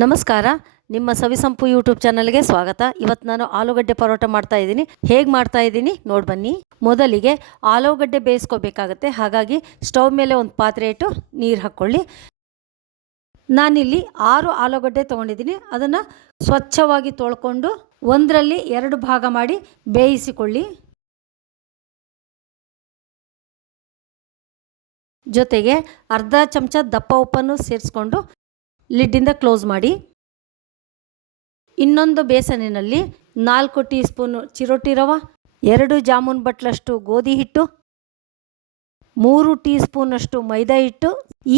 ನಮಸ್ಕಾರ. ನಿಮ್ಮ ಸವಿಸಂಪು ಯೂಟ್ಯೂಬ್ ಚಾನಲ್ಗೆ ಸ್ವಾಗತ. ಇವತ್ತು ನಾನು ಆಲೂಗಡ್ಡೆ ಪರೋಟ ಮಾಡ್ತಾ ಇದ್ದೀನಿ. ಹೇಗೆ ಮಾಡ್ತಾ ಇದ್ದೀನಿ ನೋಡಿ ಬನ್ನಿ. ಮೊದಲಿಗೆ ಆಲೂಗಡ್ಡೆ ಬೇಯಿಸ್ಕೋಬೇಕಾಗತ್ತೆ. ಹಾಗಾಗಿ ಸ್ಟವ್ ಮೇಲೆ ಒಂದು ಪಾತ್ರೆ ಇಟ್ಟು ನೀರು ಹಾಕ್ಕೊಳ್ಳಿ. ನಾನಿಲ್ಲಿ 6 ಆಲೂಗಡ್ಡೆ ತೊಗೊಂಡಿದ್ದೀನಿ. ಅದನ್ನು ಸ್ವಚ್ಛವಾಗಿ ತೊಳ್ಕೊಂಡು ಒಂದರಲ್ಲಿ 2 ಭಾಗ ಮಾಡಿ ಬೇಯಿಸಿಕೊಳ್ಳಿ. ಜೊತೆಗೆ ಅರ್ಧ ಚಮಚ ದಪ್ಪ ಉಪ್ಪನ್ನು ಸೇರಿಸ್ಕೊಂಡು ಲಿಡ್ಡಿಂದ ಕ್ಲೋಸ್ ಮಾಡಿ. ಇನ್ನೊಂದು ಬೇಸನಿನಲ್ಲಿ 4 ಟೀ ಸ್ಪೂನು ಚಿರೋಟಿ ರವೆ, 2 ಜಾಮೂನ್ ಬಟ್ಲಷ್ಟು ಗೋಧಿ ಹಿಟ್ಟು, 3 ಟೀ ಸ್ಪೂನಷ್ಟು ಮೈದಾ ಹಿಟ್ಟು.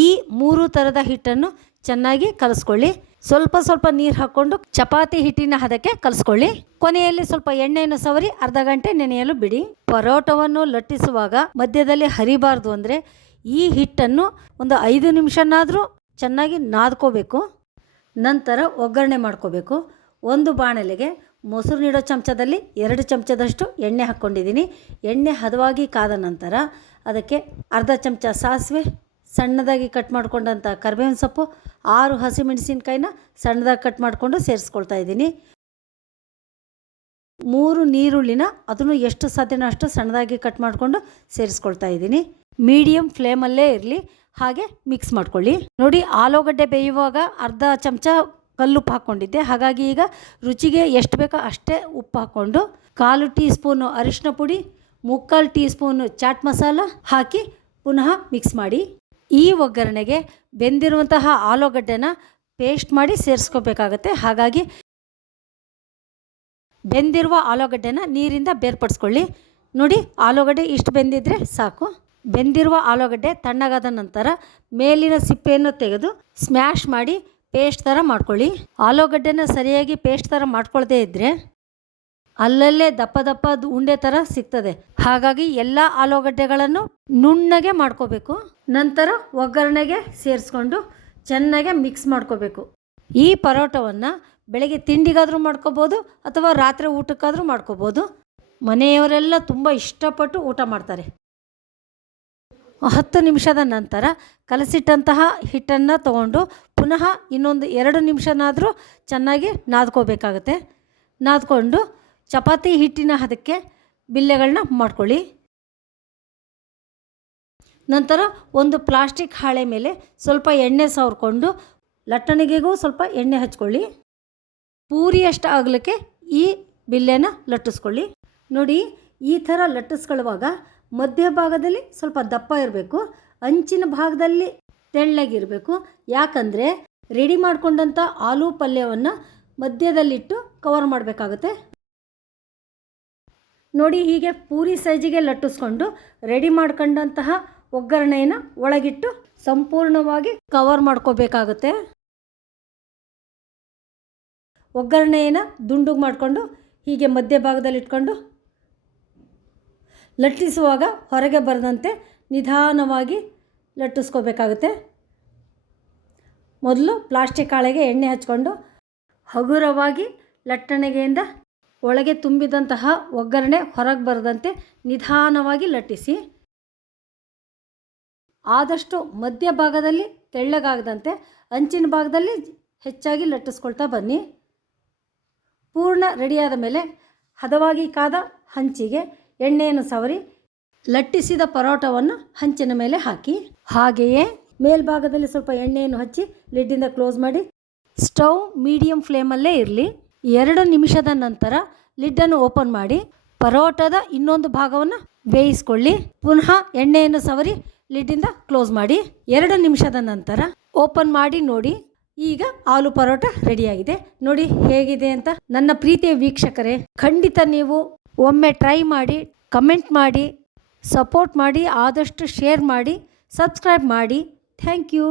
ಈ 3 ಥರದ ಹಿಟ್ಟನ್ನು ಚೆನ್ನಾಗಿ ಕಲಿಸ್ಕೊಳ್ಳಿ. ಸ್ವಲ್ಪ ನೀರು ಹಾಕ್ಕೊಂಡು ಚಪಾತಿ ಹಿಟ್ಟಿನ ಹದಕ್ಕೆ ಕಲಿಸ್ಕೊಳ್ಳಿ. ಕೊನೆಯಲ್ಲಿ ಸ್ವಲ್ಪ ಎಣ್ಣೆಯನ್ನು ಸವರಿ ಅರ್ಧ ಗಂಟೆ ನೆನೆಯಲು ಬಿಡಿ. ಪರೋಟವನ್ನು ಲಟ್ಟಿಸುವಾಗ ಮಧ್ಯದಲ್ಲಿ ಹರಿಬಾರ್ದು ಅಂದರೆ ಈ ಹಿಟ್ಟನ್ನು ಒಂದು 5 ನಿಮಿಷನಾದರೂ ಚೆನ್ನಾಗಿ ನಾದ್ಕೋಬೇಕು. ನಂತರ ಒಗ್ಗರಣೆ ಮಾಡ್ಕೋಬೇಕು. ಒಂದು ಬಾಣಲೆಗೆ ಮೊಸರು ನೀಡೋ ಚಮಚದಲ್ಲಿ 2 ಚಮಚದಷ್ಟು ಎಣ್ಣೆ ಹಾಕ್ಕೊಂಡಿದ್ದೀನಿ. ಎಣ್ಣೆ ಹದವಾಗಿ ಕಾದ ನಂತರ ಅದಕ್ಕೆ ಅರ್ಧ ಚಮಚ ಸಾಸಿವೆ, ಸಣ್ಣದಾಗಿ ಕಟ್ ಮಾಡ್ಕೊಂಡಂಥ ಕರಿಬೇವಿನ ಸೊಪ್ಪು, 6 ಹಸಿಮೆಣಸಿನ್ಕಾಯಿನ ಸಣ್ಣದಾಗಿ ಕಟ್ ಮಾಡಿಕೊಂಡು ಸೇರಿಸ್ಕೊಳ್ತಾ ಇದ್ದೀನಿ. 3 ನೀರುಳ್ಳಿನ ಅದನ್ನು ಎಷ್ಟು ಸಾಧ್ಯನೋ ಅಷ್ಟು ಸಣ್ಣದಾಗಿ ಕಟ್ ಮಾಡಿಕೊಂಡು ಸೇರಿಸ್ಕೊಳ್ತಾ ಇದ್ದೀನಿ. ಮೀಡಿಯಮ್ ಫ್ಲೇಮಲ್ಲೇ ಇರಲಿ, ಹಾಗೆ ಮಿಕ್ಸ್ ಮಾಡ್ಕೊಳ್ಳಿ. ನೋಡಿ, ಆಲೂಗಡ್ಡೆ ಬೇಯುವಾಗ ಅರ್ಧ ಚಮಚ ಕಲ್ಲುಪ್ಪು ಹಾಕ್ಕೊಂಡಿದ್ದೆ. ಹಾಗಾಗಿ ಈಗ ರುಚಿಗೆ ಎಷ್ಟು ಬೇಕೋ ಅಷ್ಟೇ ಉಪ್ಪು ಹಾಕ್ಕೊಂಡು 1/4 ಟೀ ಸ್ಪೂನು ಅರಿಶಿನ ಪುಡಿ, 3/4 ಟೀ ಸ್ಪೂನು ಚಾಟ್ ಮಸಾಲ ಹಾಕಿ ಪುನಃ ಮಿಕ್ಸ್ ಮಾಡಿ. ಈ ಒಗ್ಗರಣೆಗೆ ಬೆಂದಿರುವಂತಹ ಆಲೂಗಡ್ಡೆನ ಪೇಸ್ಟ್ ಮಾಡಿ ಸೇರಿಸ್ಕೋಬೇಕಾಗತ್ತೆ. ಹಾಗಾಗಿ ಬೆಂದಿರುವ ಆಲೂಗಡ್ಡೆನ ನೀರಿಂದ ಬೇರ್ಪಡಿಸ್ಕೊಳ್ಳಿ. ನೋಡಿ, ಆಲೂಗಡ್ಡೆ ಇಷ್ಟು ಬೆಂದಿದ್ರೆ ಸಾಕು. ಬೆಂದಿರುವ ಆಲೂಗಡ್ಡೆ ತಣ್ಣಗಾದ ನಂತರ ಮೇಲಿನ ಸಿಪ್ಪೆಯನ್ನು ತೆಗೆದು ಸ್ಮ್ಯಾಶ್ ಮಾಡಿ ಪೇಸ್ಟ್ ಥರ ಮಾಡ್ಕೊಳ್ಳಿ. ಆಲೂಗಡ್ಡೆನ ಸರಿಯಾಗಿ ಪೇಸ್ಟ್ ಥರ ಮಾಡ್ಕೊಳ್ಳದೇ ಇದ್ದರೆ ಅಲ್ಲಲ್ಲೇ ದಪ್ಪ ಉಂಡೆ ಥರ ಸಿಗ್ತದೆ. ಹಾಗಾಗಿ ಎಲ್ಲ ಆಲೂಗಡ್ಡೆಗಳನ್ನು ನುಣ್ಣಗೆ ಮಾಡ್ಕೋಬೇಕು. ನಂತರ ಒಗ್ಗರಣೆಗೆ ಸೇರಿಸ್ಕೊಂಡು ಚೆನ್ನಾಗೆ ಮಿಕ್ಸ್ ಮಾಡ್ಕೋಬೇಕು. ಈ ಪರೋಟವನ್ನು ಬೆಳಗ್ಗೆ ತಿಂಡಿಗಾದರೂ ಮಾಡ್ಕೋಬೋದು ಅಥವಾ ರಾತ್ರಿ ಊಟಕ್ಕಾದರೂ ಮಾಡ್ಕೋಬೋದು. ಮನೆಯವರೆಲ್ಲ ತುಂಬ ಇಷ್ಟಪಟ್ಟು ಊಟ ಮಾಡ್ತಾರೆ. 10 ನಿಮಿಷದ ನಂತರ ಕಲಸಿಟ್ಟಂತಹ ಹಿಟ್ಟನ್ನು ತಗೊಂಡು ಪುನಃ ಇನ್ನೊಂದು 2 ನಿಮಿಷನಾದರೂ ಚೆನ್ನಾಗಿ ನಾದ್ಕೋಬೇಕಾಗತ್ತೆ. ನಾದ್ಕೊಂಡು ಚಪಾತಿ ಹಿಟ್ಟಿನ ಹದಕ್ಕೆ ಬಿಲ್ಲೆಗಳನ್ನ ಮಾಡ್ಕೊಳ್ಳಿ. ನಂತರ ಒಂದು ಪ್ಲಾಸ್ಟಿಕ್ ಹಾಳೆ ಮೇಲೆ ಸ್ವಲ್ಪ ಎಣ್ಣೆ ಸವರ್ಕೊಂಡು ಲಟ್ಟಣಿಗೆಗೂ ಸ್ವಲ್ಪ ಎಣ್ಣೆ ಹಚ್ಕೊಳ್ಳಿ. ಪೂರಿಯಷ್ಟು ಆಗಲಿಕ್ಕೆ ಈ ಬಿಲ್ಲೆನ ಲಟ್ಟಿಸ್ಕೊಳ್ಳಿ. ನೋಡಿ, ಈ ಥರ ಲಟ್ಟಿಸ್ಕೊಳ್ಳುವಾಗ ಮಧ್ಯಭಾಗದಲ್ಲಿ ಸ್ವಲ್ಪ ದಪ್ಪ ಇರಬೇಕು, ಅಂಚಿನ ಭಾಗದಲ್ಲಿ ತೆಳ್ಳಗಿರಬೇಕು. ಯಾಕಂದರೆ ರೆಡಿ ಮಾಡಿಕೊಂಡಂಥ ಆಲೂ ಪಲ್ಯವನ್ನು ಮಧ್ಯದಲ್ಲಿಟ್ಟು ಕವರ್ ಮಾಡಬೇಕಾಗುತ್ತೆ. ನೋಡಿ, ಹೀಗೆ ಪೂರಿ ಸೈಜಿಗೆ ಲಟ್ಟಿಸ್ಕೊಂಡು ರೆಡಿ ಮಾಡ್ಕೊಂಡಂತಹ ಒಗ್ಗರಣೆಯನ್ನು ಒಳಗಿಟ್ಟು ಸಂಪೂರ್ಣವಾಗಿ ಕವರ್ ಮಾಡ್ಕೋಬೇಕಾಗುತ್ತೆ. ಒಗ್ಗರಣೆಯನ್ನು ದುಂಡುಗೆ ಮಾಡಿಕೊಂಡು ಹೀಗೆ ಮಧ್ಯಭಾಗದಲ್ಲಿ ಇಟ್ಕೊಂಡು ಲಟ್ಟಿಸುವಾಗ ಹೊರಗೆ ಬರದಂತೆ ನಿಧಾನವಾಗಿ ಲಟ್ಟಿಸ್ಕೋಬೇಕಾಗುತ್ತೆ. ಮೊದಲು ಪ್ಲಾಸ್ಟಿಕ್ ಹಾಳೆಗೆ ಎಣ್ಣೆ ಹಚ್ಕೊಂಡು ಹಗುರವಾಗಿ ಲಟ್ಟಣಿಗೆಯಿಂದ ಒಳಗೆ ತುಂಬಿದಂತಹ ಒಗ್ಗರಣೆ ಹೊರಗೆ ಬರದಂತೆ ನಿಧಾನವಾಗಿ ಲಟ್ಟಿಸಿ. ಆದಷ್ಟು ಮಧ್ಯಭಾಗದಲ್ಲಿ ತೆಳ್ಳಗಾಗದಂತೆ ಅಂಚಿನ ಭಾಗದಲ್ಲಿ ಹೆಚ್ಚಾಗಿ ಲಟ್ಟಿಸ್ಕೊಳ್ತಾ ಬನ್ನಿ. ಪೂರ್ಣ ರೆಡಿಯಾದ ಮೇಲೆ ಹದವಾಗಿ ಕಾದ ಹಂಚಿಗೆ ಎಣ್ಣೆಯನ್ನು ಸವರಿ ಲಟ್ಟಿಸಿದ ಪರೋಟವನ್ನು ಹಂಚಿನ ಮೇಲೆ ಹಾಕಿ, ಹಾಗೆಯೇ ಮೇಲ್ಭಾಗದಲ್ಲಿ ಸ್ವಲ್ಪ ಎಣ್ಣೆಯನ್ನು ಹಚ್ಚಿ ಲಿಡ್ಡಿಂದ ಕ್ಲೋಸ್ ಮಾಡಿ ಸ್ಟವ್ ಮೀಡಿಯಮ್ ಫ್ಲೇಮಲ್ಲೇ ಇರಲಿ. 2 ನಿಮಿಷದ ನಂತರ ಲಿಡ್ಡನ್ನು ಓಪನ್ ಮಾಡಿ ಪರೋಟದ ಇನ್ನೊಂದು ಭಾಗವನ್ನು ಬೇಯಿಸ್ಕೊಳ್ಳಿ. ಪುನಃ ಎಣ್ಣೆಯನ್ನು ಸವರಿ ಲಿಡ್ಡಿಂದ ಕ್ಲೋಸ್ ಮಾಡಿ 2 ನಿಮಿಷದ ನಂತರ ಓಪನ್ ಮಾಡಿ ನೋಡಿ. ಈಗ ಆಲೂ ಪರೋಟ ರೆಡಿಯಾಗಿದೆ. ನೋಡಿ ಹೇಗಿದೆ ಅಂತ. ನನ್ನ ಪ್ರೀತಿಯ ವೀಕ್ಷಕರೇ, ಖಂಡಿತ ನೀವು ಒಮ್ಮೆ ಟ್ರೈ ಮಾಡಿ, ಕಮೆಂಟ್ ಮಾಡಿ, ಸಪೋರ್ಟ್ ಮಾಡಿ, ಆದಷ್ಟು ಶೇರ್ ಮಾಡಿ, ಸಬ್ಸ್ಕ್ರೈಬ್ ಮಾಡಿ. Thank you.